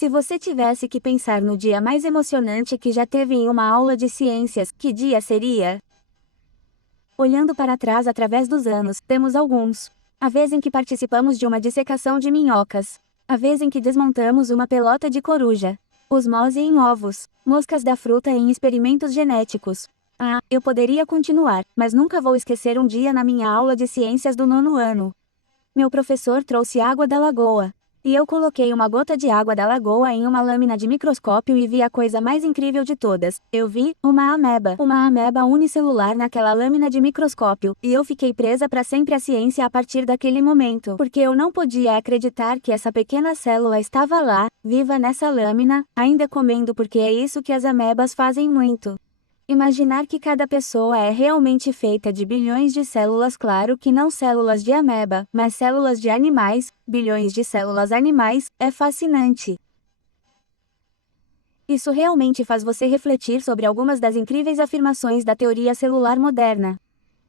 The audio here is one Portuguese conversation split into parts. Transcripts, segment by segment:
Se você tivesse que pensar no dia mais emocionante que já teve em uma aula de ciências, que dia seria? Olhando para trás através dos anos, temos alguns. A vez em que participamos de uma dissecação de minhocas. A vez em que desmontamos uma pelota de coruja. Osmose em ovos. Moscas da fruta em experimentos genéticos. Ah, eu poderia continuar, mas nunca vou esquecer um dia na minha aula de ciências do 9º ano. Meu professor trouxe água da lagoa. E eu coloquei uma gota de água da lagoa em uma lâmina de microscópio e vi a coisa mais incrível de todas. Eu vi uma ameba unicelular naquela lâmina de microscópio, e eu fiquei presa para sempre à ciência a partir daquele momento, porque eu não podia acreditar que essa pequena célula estava lá, viva nessa lâmina, ainda comendo, porque é isso que as amebas fazem muito. Imaginar que cada pessoa é realmente feita de bilhões de células, claro que não células de ameba, mas células de animais, bilhões de células animais, é fascinante. Isso realmente faz você refletir sobre algumas das incríveis afirmações da teoria celular moderna.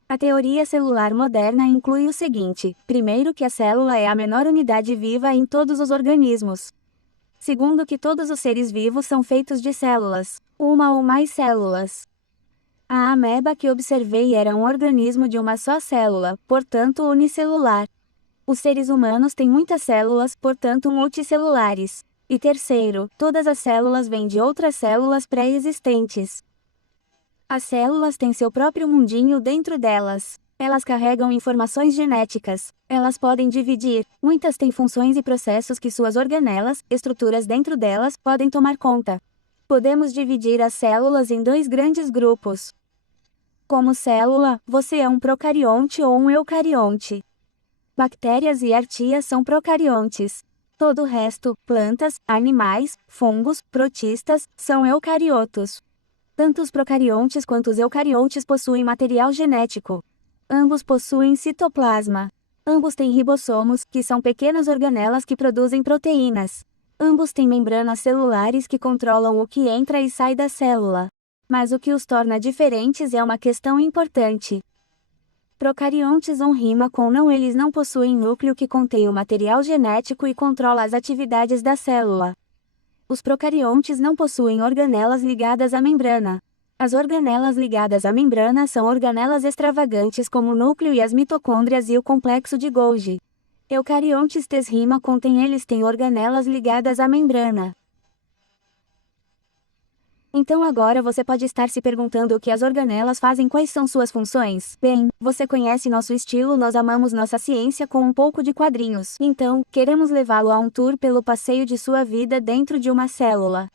A teoria celular moderna inclui o seguinte: primeiro, que a célula é a menor unidade viva em todos os organismos. Segundo, que todos os seres vivos são feitos de células, uma ou mais células. A ameba que observei era um organismo de uma só célula, portanto unicelular. Os seres humanos têm muitas células, portanto multicelulares. E terceiro, todas as células vêm de outras células pré-existentes. As células têm seu próprio mundinho dentro delas. Elas carregam informações genéticas. Elas podem dividir. Muitas têm funções e processos que suas organelas, estruturas dentro delas, podem tomar conta. Podemos dividir as células em dois grandes grupos. Como célula, você é um procarionte ou um eucarionte. Bactérias e artias são procariontes. Todo o resto, plantas, animais, fungos, protistas, são eucariotos. Tanto os procariontes quanto os eucariontes possuem material genético. Ambos possuem citoplasma. Ambos têm ribossomos, que são pequenas organelas que produzem proteínas. Ambos têm membranas celulares que controlam o que entra e sai da célula. Mas o que os torna diferentes é uma questão importante. Procariontes rima com não, eles não possuem núcleo que contém o material genético e controla as atividades da célula. Os procariontes não possuem organelas ligadas à membrana. As organelas ligadas à membrana são organelas extravagantes como o núcleo e as mitocôndrias e o complexo de Golgi. Eucariontes rima com eles têm organelas ligadas à membrana. Então agora você pode estar se perguntando o que as organelas fazem, quais são suas funções? Bem, você conhece nosso estilo, nós amamos nossa ciência com um pouco de quadrinhos. Então, queremos levá-lo a um tour pelo passeio de sua vida dentro de uma célula.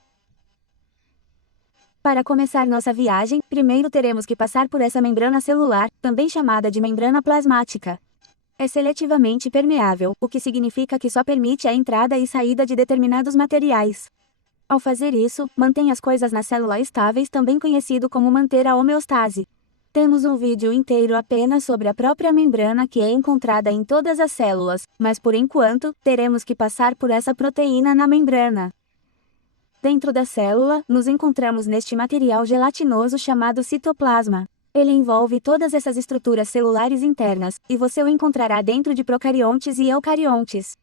Para começar nossa viagem, primeiro teremos que passar por essa membrana celular, também chamada de membrana plasmática. É seletivamente permeável, o que significa que só permite a entrada e saída de determinados materiais. Ao fazer isso, mantém as coisas na célula estáveis, também conhecido como manter a homeostase. Temos um vídeo inteiro apenas sobre a própria membrana que é encontrada em todas as células, mas por enquanto, teremos que passar por essa proteína na membrana. Dentro da célula, nos encontramos neste material gelatinoso chamado citoplasma. Ele envolve todas essas estruturas celulares internas, e você o encontrará dentro de procariontes e eucariontes.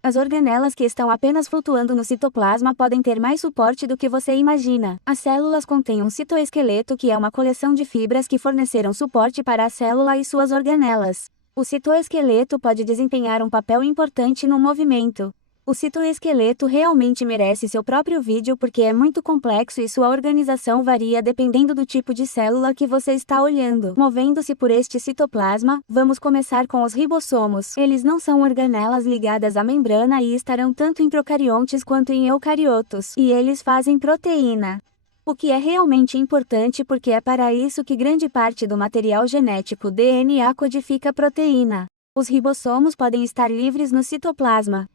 As organelas que estão apenas flutuando no citoplasma podem ter mais suporte do que você imagina. As células contêm um citoesqueleto que é uma coleção de fibras que forneceram suporte para a célula e suas organelas. O citoesqueleto pode desempenhar um papel importante no movimento. O citoesqueleto realmente merece seu próprio vídeo porque é muito complexo e sua organização varia dependendo do tipo de célula que você está olhando. Movendo-se por este citoplasma, vamos começar com os ribossomos. Eles não são organelas ligadas à membrana e estarão tanto em procariontes quanto em eucariotos. E eles fazem proteína. O que é realmente importante porque é para isso que grande parte do material genético DNA codifica proteína. Os ribossomos podem estar livres no citoplasma.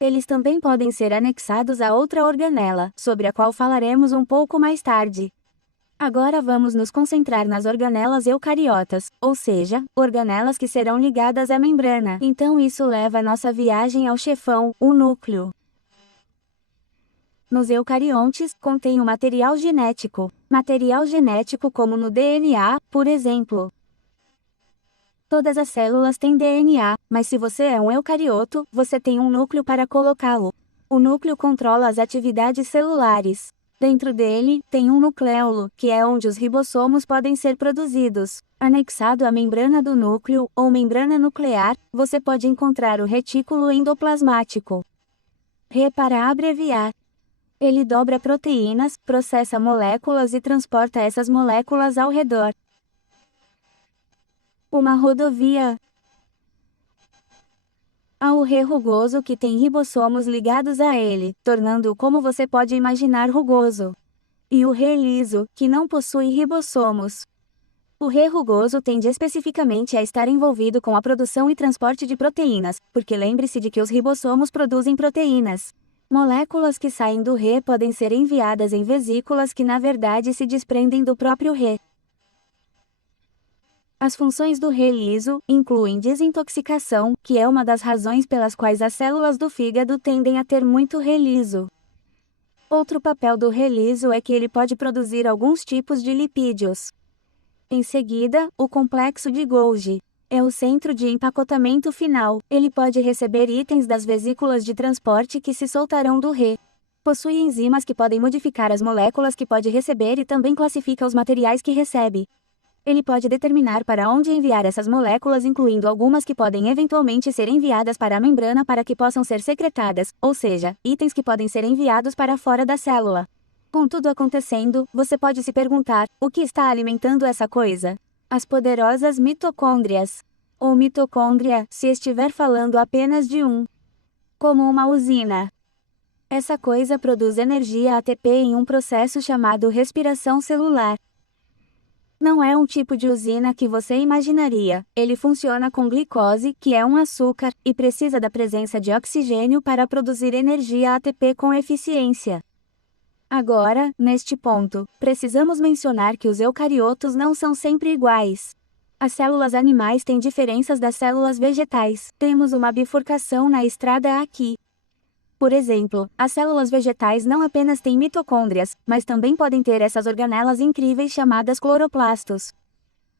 Eles também podem ser anexados a outra organela, sobre a qual falaremos um pouco mais tarde. Agora vamos nos concentrar nas organelas eucariotas, ou seja, organelas que serão ligadas à membrana. Então isso leva nossa viagem ao chefão, o núcleo. Nos eucariontes, contém o material genético. Material genético como no DNA, por exemplo. Todas as células têm DNA, mas se você é um eucarioto, você tem um núcleo para colocá-lo. O núcleo controla as atividades celulares. Dentro dele, tem um nucleolo, que é onde os ribossomos podem ser produzidos. Anexado à membrana do núcleo, ou membrana nuclear, você pode encontrar o retículo endoplasmático. Re para abreviar. Ele dobra proteínas, processa moléculas e transporta essas moléculas ao redor. Uma rodovia. Há o Rê rugoso que tem ribossomos ligados a ele, tornando-o como você pode imaginar rugoso. E o Rê liso, que não possui ribossomos. O Rê rugoso tende especificamente a estar envolvido com a produção e transporte de proteínas, porque lembre-se de que os ribossomos produzem proteínas. Moléculas que saem do Rê podem ser enviadas em vesículas que na verdade se desprendem do próprio Rê. As funções do Rê liso incluem desintoxicação, que é uma das razões pelas quais as células do fígado tendem a ter muito Rê liso. Outro papel do Rê liso é que ele pode produzir alguns tipos de lipídios. Em seguida, o complexo de Golgi. É o centro de empacotamento final. Ele pode receber itens das vesículas de transporte que se soltarão do Rê. Possui enzimas que podem modificar as moléculas que pode receber e também classifica os materiais que recebe. Ele pode determinar para onde enviar essas moléculas, incluindo algumas que podem eventualmente ser enviadas para a membrana para que possam ser secretadas, ou seja, itens que podem ser enviados para fora da célula. Com tudo acontecendo, você pode se perguntar, o que está alimentando essa coisa? As poderosas mitocôndrias. Ou mitocôndria, se estiver falando apenas de um. Como uma usina. Essa coisa produz energia ATP em um processo chamado respiração celular. Não é um tipo de usina que você imaginaria. Ele funciona com glicose, que é um açúcar, e precisa da presença de oxigênio para produzir energia ATP com eficiência. Agora, neste ponto, precisamos mencionar que os eucariotos não são sempre iguais. As células animais têm diferenças das células vegetais. Temos uma bifurcação na estrada aqui. Por exemplo, as células vegetais não apenas têm mitocôndrias, mas também podem ter essas organelas incríveis chamadas cloroplastos.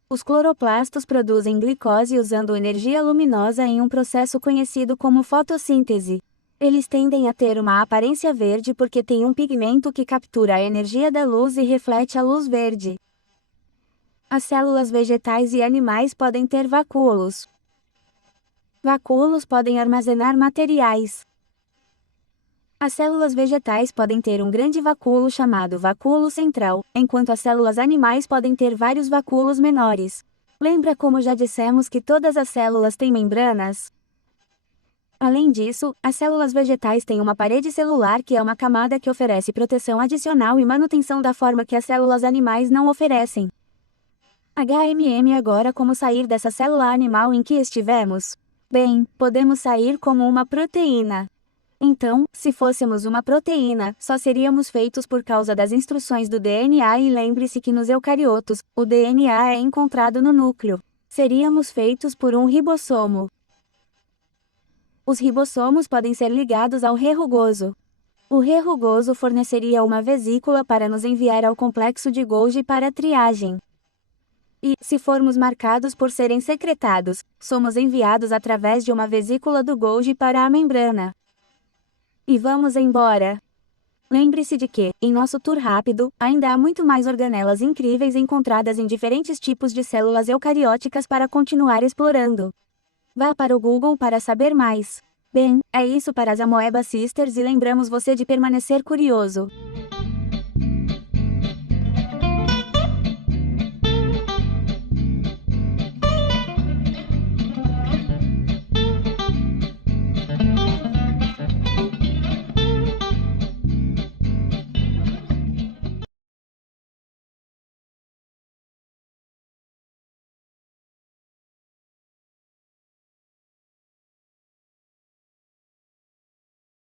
Os cloroplastos produzem glicose usando energia luminosa em um processo conhecido como fotossíntese. Eles tendem a ter uma aparência verde porque têm um pigmento que captura a energia da luz e reflete a luz verde. As células vegetais e animais podem ter vacúolos. Vacúolos podem armazenar materiais. As células vegetais podem ter um grande vacúolo chamado vacúolo central, enquanto as células animais podem ter vários vacúolos menores. Lembra como já dissemos que todas as células têm membranas? Além disso, as células vegetais têm uma parede celular que é uma camada que oferece proteção adicional e manutenção da forma que as células animais não oferecem. Agora, como sair dessa célula animal em que estivemos? Bem, podemos sair como uma proteína. Então, se fôssemos uma proteína, só seríamos feitos por causa das instruções do DNA e lembre-se que nos eucariotos, o DNA é encontrado no núcleo. Seríamos feitos por um ribossomo. Os ribossomos podem ser ligados ao Rê rugoso. O Rê rugoso forneceria uma vesícula para nos enviar ao complexo de Golgi para triagem. E, se formos marcados por serem secretados, somos enviados através de uma vesícula do Golgi para a membrana. E vamos embora. Lembre-se de que, em nosso tour rápido, ainda há muito mais organelas incríveis encontradas em diferentes tipos de células eucarióticas para continuar explorando. Vá para o Google para saber mais. Bem, é isso para as Amoeba Sisters e lembramos você de permanecer curioso.